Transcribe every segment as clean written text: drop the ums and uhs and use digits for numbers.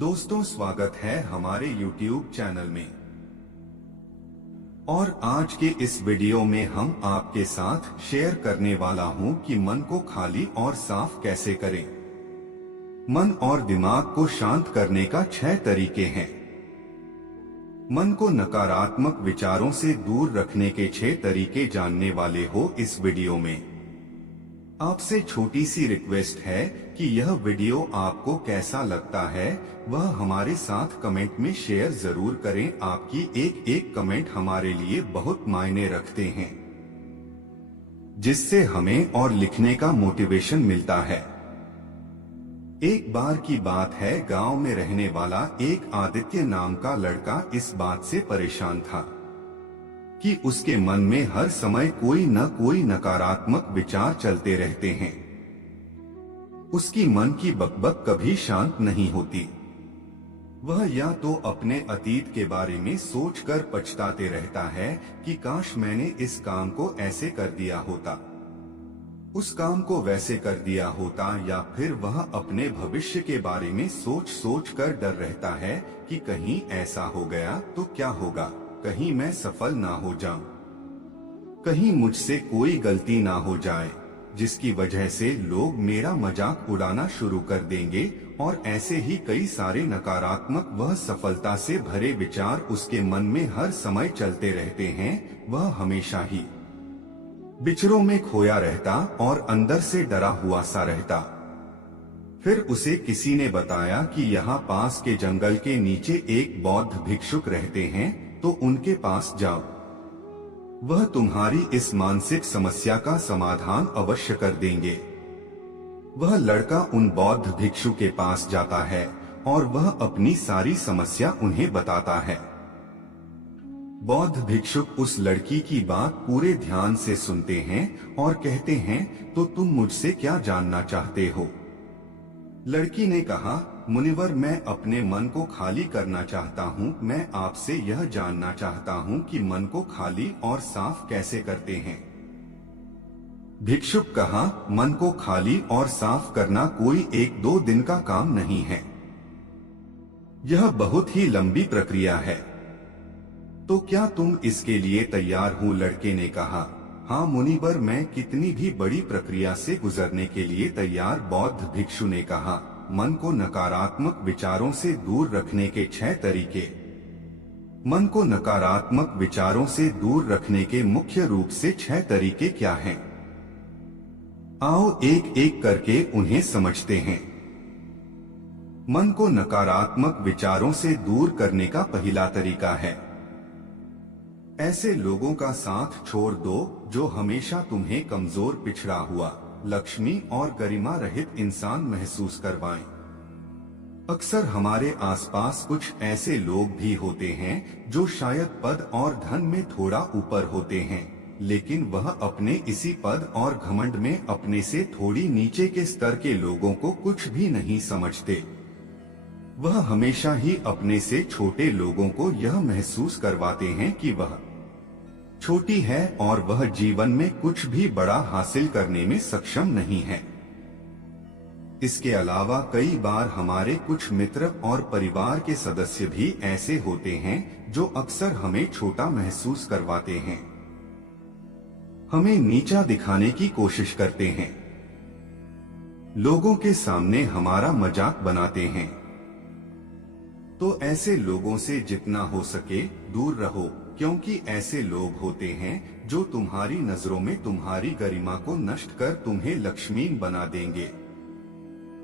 दोस्तों, स्वागत है हमारे YouTube चैनल में। और आज के इस वीडियो में हम आपके साथ शेयर करने वाला हूं कि मन को खाली और साफ कैसे करें। मन और दिमाग को शांत करने का 6 तरीके हैं। मन को नकारात्मक विचारों से दूर रखने के 6 तरीके जानने वाले हो इस वीडियो में। आपसे छोटी सी रिक्वेस्ट है कि यह वीडियो आपको कैसा लगता है वह हमारे साथ कमेंट में शेयर जरूर करें। आपकी एक एक कमेंट हमारे लिए बहुत मायने रखते हैं, जिससे हमें और लिखने का मोटिवेशन मिलता है। एक बार की बात है, गांव में रहने वाला एक आदित्य नाम का लड़का इस बात से परेशान था कि उसके मन में हर समय कोई न कोई नकारात्मक विचार चलते रहते हैं। उसकी मन की बकबक कभी शांत नहीं होती। वह या तो अपने अतीत के बारे में सोचकर पछताते रहता है कि काश मैंने इस काम को ऐसे कर दिया होता, उस काम को वैसे कर दिया होता, या फिर वह अपने भविष्य के बारे में सोच कर डर रहता है कि कहीं ऐसा हो गया तो क्या होगा, कहीं मैं सफल ना हो जाऊं, कहीं मुझसे कोई गलती ना हो जाए जिसकी वजह से लोग मेरा मजाक उड़ाना शुरू कर देंगे। और ऐसे ही कई सारे नकारात्मक व सफलता से भरे विचार उसके मन में हर समय चलते रहते हैं। वह हमेशा ही विचारों में खोया रहता और अंदर से डरा हुआ सा रहता। फिर उसे किसी ने बताया कि यहाँ पास के जंगल के नीचे एक बौद्ध भिक्षुक रहते हैं, तो उनके पास जाओ, वह तुम्हारी इस मानसिक समस्या का समाधान अवश्य कर देंगे। वह लड़का उन बौद्ध भिक्षु के पास जाता है और वह अपनी सारी समस्या उन्हें बताता है। बौद्ध भिक्षुक उस लड़की की बात पूरे ध्यान से सुनते हैं और कहते हैं, तो तुम मुझसे क्या जानना चाहते हो? लड़की ने कहा, मुनिवर, मैं अपने मन को खाली करना चाहता हूँ। मैं आपसे यह जानना चाहता हूँ कि मन को खाली और साफ कैसे करते हैं। भिक्षुक कहा, मन को खाली और साफ करना कोई 1-2 दिन का काम नहीं है, यह बहुत ही लंबी प्रक्रिया है। तो क्या तुम इसके लिए तैयार हो? लड़के ने कहा, हाँ मुनिवर, मैं कितनी भी बड़ी प्रक्रिया से गुजरने के लिए तैयार। बौद्ध भिक्षु ने कहा, मन को नकारात्मक विचारों से दूर रखने के 6 तरीके। मन को नकारात्मक विचारों से दूर रखने के मुख्य रूप से 6 तरीके क्या हैं? आओ एक एक करके उन्हें समझते हैं। मन को नकारात्मक विचारों से दूर करने का पहला तरीका है, ऐसे लोगों का साथ छोड़ दो जो हमेशा तुम्हें कमजोर, पिछड़ा हुआ, लक्ष्मी और गरिमा रहित इंसान महसूस करवाएं। अक्सर हमारे आसपास कुछ ऐसे लोग भी होते हैं जो शायद पद और धन में थोड़ा ऊपर होते हैं, लेकिन वह अपने इसी पद और घमंड में अपने से थोड़ी नीचे के स्तर के लोगों को कुछ भी नहीं समझते। वह हमेशा ही अपने से छोटे लोगों को यह महसूस करवाते हैं कि वह छोटी है और वह जीवन में कुछ भी बड़ा हासिल करने में सक्षम नहीं है। इसके अलावा कई बार हमारे कुछ मित्र और परिवार के सदस्य भी ऐसे होते हैं जो अक्सर हमें छोटा महसूस करवाते हैं, हमें नीचा दिखाने की कोशिश करते हैं, लोगों के सामने हमारा मजाक बनाते हैं। तो ऐसे लोगों से जितना हो सके दूर रहो, क्योंकि ऐसे लोग होते हैं जो तुम्हारी नजरों में तुम्हारी गरिमा को नष्ट कर तुम्हें लक्ष्मीन बना देंगे।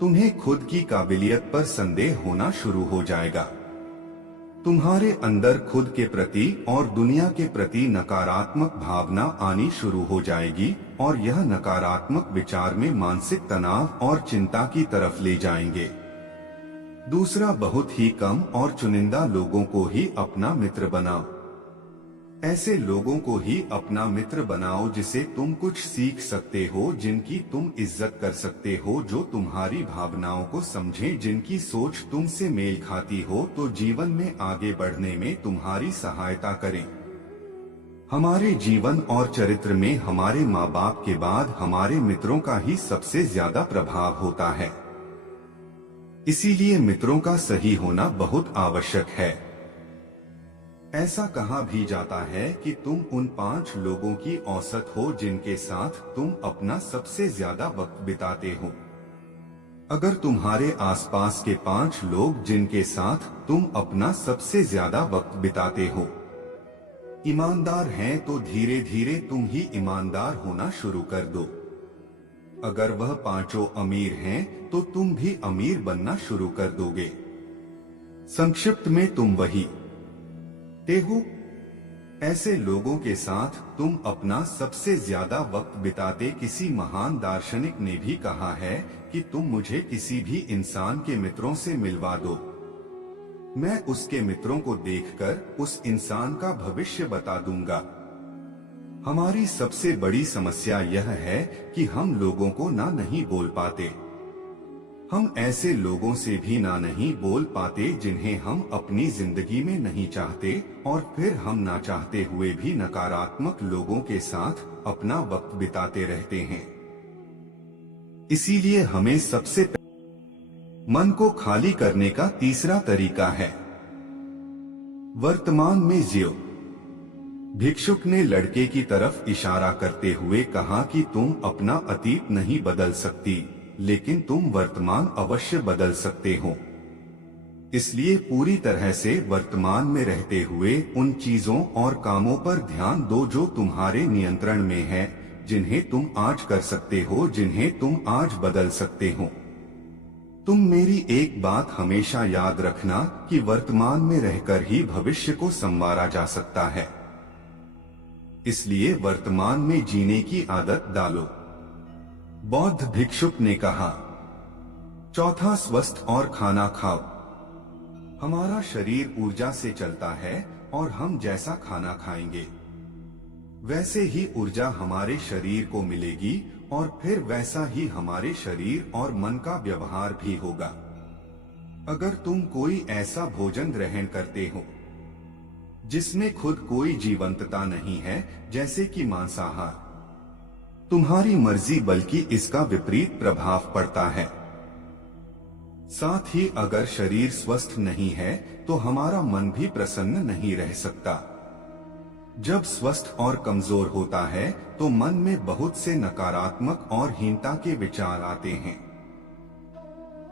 तुम्हें खुद की काबिलियत पर संदेह होना शुरू हो जाएगा। तुम्हारे अंदर खुद के प्रति और दुनिया के प्रति नकारात्मक भावना आनी शुरू हो जाएगी और यह नकारात्मक विचार में मानसिक तनाव और चिंता की तरफ ले जाएंगे। दूसरा, बहुत ही कम और चुनिंदा लोगों को ही अपना मित्र बनाओ। ऐसे लोगों को ही अपना मित्र बनाओ जिसे तुम कुछ सीख सकते हो, जिनकी तुम इज्जत कर सकते हो, जो तुम्हारी भावनाओं को समझें, जिनकी सोच तुमसे मेल खाती हो, तो जीवन में आगे बढ़ने में तुम्हारी सहायता करें। हमारे जीवन और चरित्र में हमारे माँ बाप के बाद हमारे मित्रों का ही सबसे ज्यादा प्रभाव होता है। इसीलिए मित्रों का सही होना बहुत आवश्यक है। ऐसा कहा भी जाता है कि तुम उन 5 लोगों की औसत हो जिनके साथ तुम अपना सबसे ज्यादा वक्त बिताते हो। अगर तुम्हारे आसपास के 5 लोग जिनके साथ तुम अपना सबसे ज्यादा वक्त बिताते हो ईमानदार हैं, तो धीरे धीरे तुम ही ईमानदार होना शुरू कर दो। अगर वह 5 अमीर हैं, तो तुम भी अमीर बनना शुरू कर दोगे। संक्षिप्त में तुम वही ते हो। ऐसे लोगों के साथ तुम अपना सबसे ज्यादा वक्त बिताते। किसी महान दार्शनिक ने भी कहा है कि तुम मुझे किसी भी इंसान के मित्रों से मिलवा दो, मैं उसके मित्रों को देखकर उस इंसान का भविष्य बता दूंगा। हमारी सबसे बड़ी समस्या यह है कि हम लोगों को ना नहीं बोल पाते। हम ऐसे लोगों से भी ना नहीं बोल पाते जिन्हें हम अपनी जिंदगी में नहीं चाहते, और फिर हम ना चाहते हुए भी नकारात्मक लोगों के साथ अपना वक्त बिताते रहते हैं। इसीलिए हमें सबसे मन को खाली करने का तीसरा तरीका है वर्तमान में जियो। भिक्षुक ने लड़के की तरफ इशारा करते हुए कहा कि तुम अपना अतीत नहीं बदल सकती, लेकिन तुम वर्तमान अवश्य बदल सकते हो। इसलिए पूरी तरह से वर्तमान में रहते हुए उन चीजों और कामों पर ध्यान दो जो तुम्हारे नियंत्रण में है, जिन्हें तुम आज कर सकते हो, जिन्हें तुम आज बदल सकते हो। तुम मेरी एक बात हमेशा याद रखना कि वर्तमान में रहकर ही भविष्य को संवारा जा सकता है। इसलिए वर्तमान में जीने की आदत डालो। बौद्ध भिक्षुक ने कहा। चौथा, स्वस्थ और खाना खाओ। हमारा शरीर ऊर्जा से चलता है और हम जैसा खाना खाएंगे वैसे ही ऊर्जा हमारे शरीर को मिलेगी, और फिर वैसा ही हमारे शरीर और मन का व्यवहार भी होगा। अगर तुम कोई ऐसा भोजन ग्रहण करते हो जिसमें खुद कोई जीवंतता नहीं है, जैसे कि मांसाहार, तुम्हारी मर्जी बल्कि इसका विपरीत प्रभाव पड़ता है। साथ ही अगर शरीर स्वस्थ नहीं है तो हमारा मन भी प्रसन्न नहीं रह सकता। जब स्वस्थ और कमजोर होता है तो मन में बहुत से नकारात्मक और हीनता के विचार आते हैं।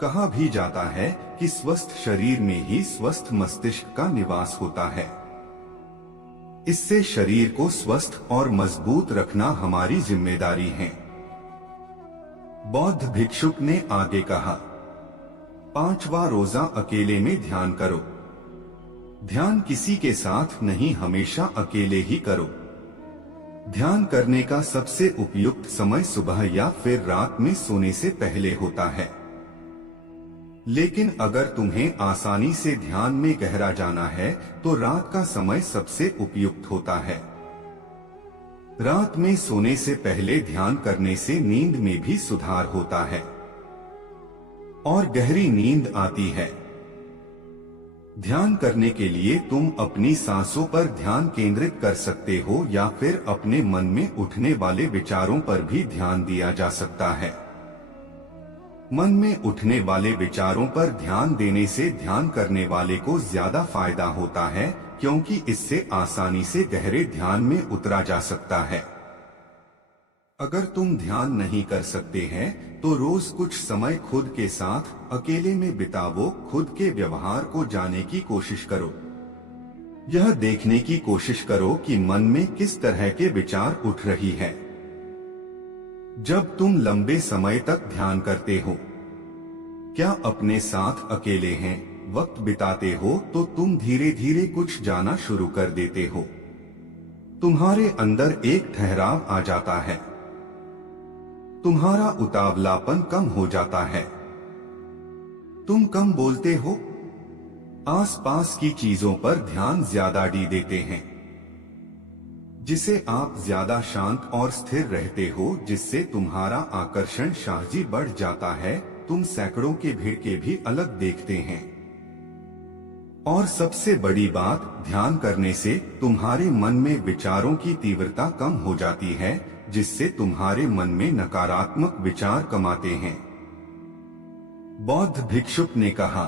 कहा भी जाता है कि स्वस्थ शरीर में ही स्वस्थ मस्तिष्क का निवास होता है। इससे शरीर को स्वस्थ और मजबूत रखना हमारी जिम्मेदारी है। बौद्ध भिक्षुक ने आगे कहा, 5वां रोजा अकेले में ध्यान करो। ध्यान किसी के साथ नहीं, हमेशा अकेले ही करो। ध्यान करने का सबसे उपयुक्त समय सुबह या फिर रात में सोने से पहले होता है। लेकिन अगर तुम्हें आसानी से ध्यान में गहरा जाना है तो रात का समय सबसे उपयुक्त होता है। रात में सोने से पहले ध्यान करने से नींद में भी सुधार होता है और गहरी नींद आती है। ध्यान करने के लिए तुम अपनी सांसों पर ध्यान केंद्रित कर सकते हो या फिर अपने मन में उठने वाले विचारों पर भी ध्यान दिया जा सकता है। मन में उठने वाले विचारों पर ध्यान देने से ध्यान करने वाले को ज्यादा फायदा होता है, क्योंकि इससे आसानी से गहरे ध्यान में उतरा जा सकता है। अगर तुम ध्यान नहीं कर सकते हैं तो रोज कुछ समय खुद के साथ अकेले में बिताओ। खुद के व्यवहार को जानने की कोशिश करो। यह देखने की कोशिश करो कि मन में किस तरह के विचार उठ रही है। जब तुम लंबे समय तक ध्यान करते हो, क्या अपने साथ अकेले हैं, वक्त बिताते हो, तो तुम धीरे धीरे कुछ जाना शुरू कर देते हो। तुम्हारे अंदर एक ठहराव आ जाता है। तुम्हारा उतावलापन कम हो जाता है। तुम कम बोलते हो, आसपास की चीजों पर ध्यान ज्यादा देते हैं, जिसे आप ज्यादा शांत और स्थिर रहते हो, जिससे तुम्हारा आकर्षण शाहजी बढ़ जाता है। तुम सैकड़ों के भीड़ के भी अलग देखते हैं। और सबसे बड़ी बात, ध्यान करने से तुम्हारे मन में विचारों की तीव्रता कम हो जाती है, जिससे तुम्हारे मन में नकारात्मक विचार कम आते हैं। बौद्ध भिक्षुक ने कहा,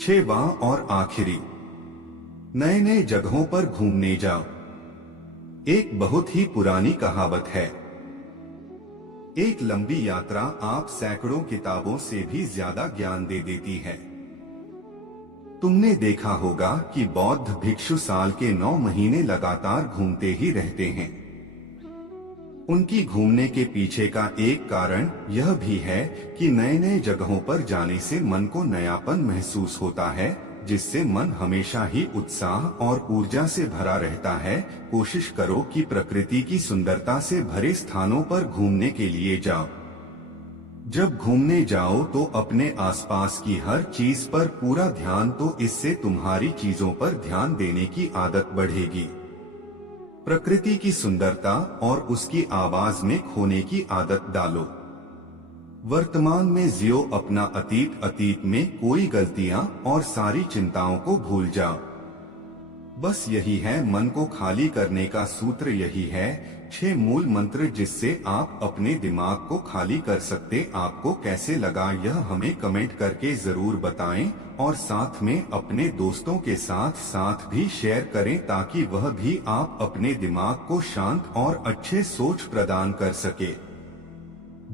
6वां और आखिरी, नए नए जगहों पर घूमने जाओ। एक बहुत ही पुरानी कहावत है, एक लंबी यात्रा आप सैकड़ों किताबों से भी ज्यादा ज्ञान दे देती है। तुमने देखा होगा कि बौद्ध भिक्षु साल के 9 महीने लगातार घूमते ही रहते हैं। उनकी घूमने के पीछे का एक कारण यह भी है कि नए नए जगहों पर जाने से मन को नयापन महसूस होता है, जिससे मन हमेशा ही उत्साह और ऊर्जा से भरा रहता है। कोशिश करो कि प्रकृति की सुंदरता से भरे स्थानों पर घूमने के लिए जाओ। जब घूमने जाओ तो अपने आसपास की हर चीज पर पूरा ध्यान दो, इससे तुम्हारी चीजों पर ध्यान देने की आदत बढ़ेगी। प्रकृति की सुंदरता और उसकी आवाज में खोने की आदत डालो। वर्तमान में जियो अपना अतीत में कोई गलतियां और सारी चिंताओं को भूल जाओ। बस यही है मन को खाली करने का सूत्र, यही है 6 मूल मंत्र जिससे आप अपने दिमाग को खाली कर सकते। आपको कैसे लगा यह हमें कमेंट करके जरूर बताएं और साथ में अपने दोस्तों के साथ भी शेयर करें ताकि वह भी आप अपने दिमाग को शांत और अच्छे सोच प्रदान कर सके।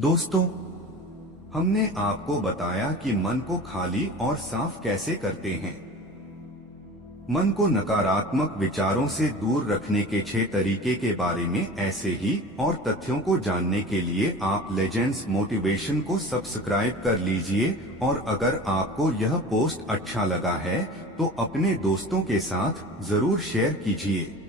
दोस्तों, हमने आपको बताया कि मन को खाली और साफ कैसे करते हैं। मन को नकारात्मक विचारों से दूर रखने के 6 तरीके के बारे में ऐसे ही और तथ्यों को जानने के लिए आप लेजेंड्स मोटिवेशन को सब्सक्राइब कर लीजिए। और अगर आपको यह पोस्ट अच्छा लगा है तो अपने दोस्तों के साथ जरूर शेयर कीजिए।